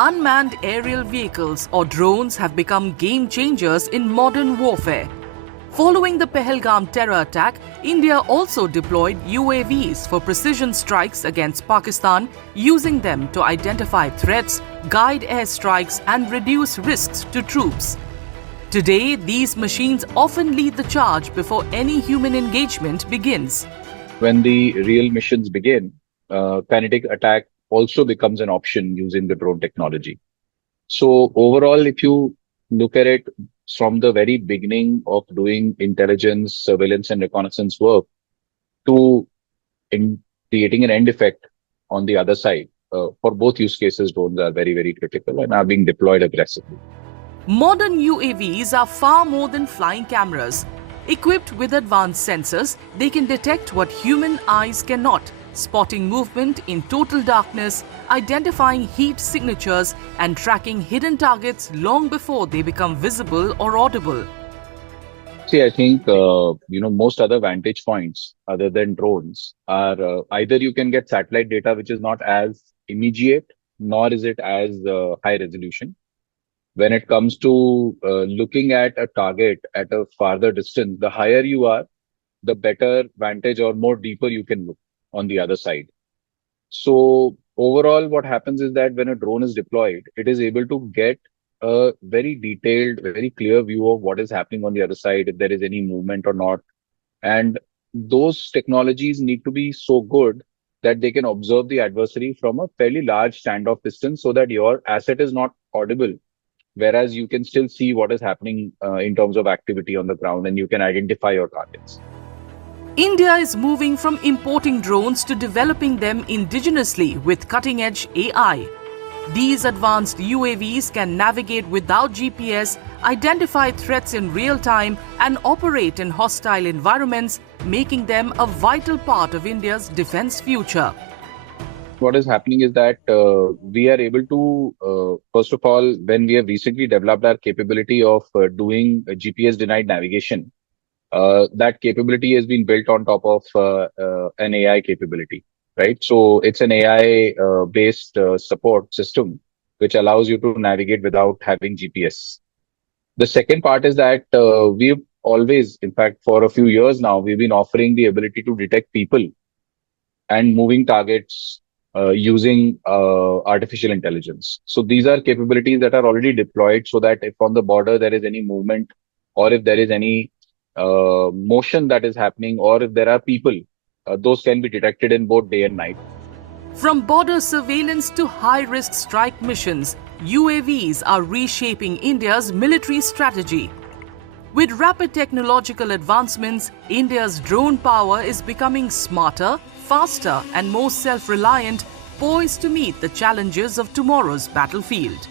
Unmanned aerial vehicles or drones have become game changers in modern warfare. Following the Pahalgam terror attack, India also deployed UAVs for precision strikes against Pakistan, using them to identify threats, guide airstrikes and reduce risks to troops. Today, these machines often lead the charge before any human engagement begins. When the real missions begin, kinetic attack also becomes an option using the drone technology. So overall, if you look at it from the very beginning of doing intelligence, surveillance, and reconnaissance work to creating an end effect on the other side, for both use cases, drones are very, very critical and are being deployed aggressively. Modern UAVs are far more than flying cameras. Equipped with advanced sensors, they can detect what human eyes cannot, spotting movement in total darkness, identifying heat signatures, and tracking hidden targets long before they become visible or audible. See, I think, most other vantage points other than drones are either you can get satellite data, which is not as immediate, nor is it as high resolution. When it comes to looking at a target at a farther distance, the higher you are, the better vantage or more deeper you can look on the other side. So overall, what happens is that when a drone is deployed, it is able to get a very detailed, very clear view of what is happening on the other side, if there is any movement or not. And those technologies need to be so good that they can observe the adversary from a fairly large standoff distance so that your asset is not audible, whereas you can still see what is happening in terms of activity on the ground and you can identify your targets. India is moving from importing drones to developing them indigenously with cutting-edge AI. These advanced UAVs can navigate without GPS, identify threats in real time, and operate in hostile environments, making them a vital part of India's defense future. What is happening is that we are able to, first of all, when we have recently developed our capability of doing GPS-denied navigation, that capability has been built on top of an AI capability, right? So it's an AI-based support system, which allows you to navigate without having GPS. The second part is that we've always, in fact, for a few years now, we've been offering the ability to detect people and moving targets using artificial intelligence. So these are capabilities that are already deployed so that if on the border there is any movement or if there is any motion that is happening or if there are people, those can be detected in both day and night. From border surveillance to high-risk strike missions, UAVs are reshaping India's military strategy. With rapid technological advancements, India's drone power is becoming smarter, faster and more self-reliant, poised to meet the challenges of tomorrow's battlefield.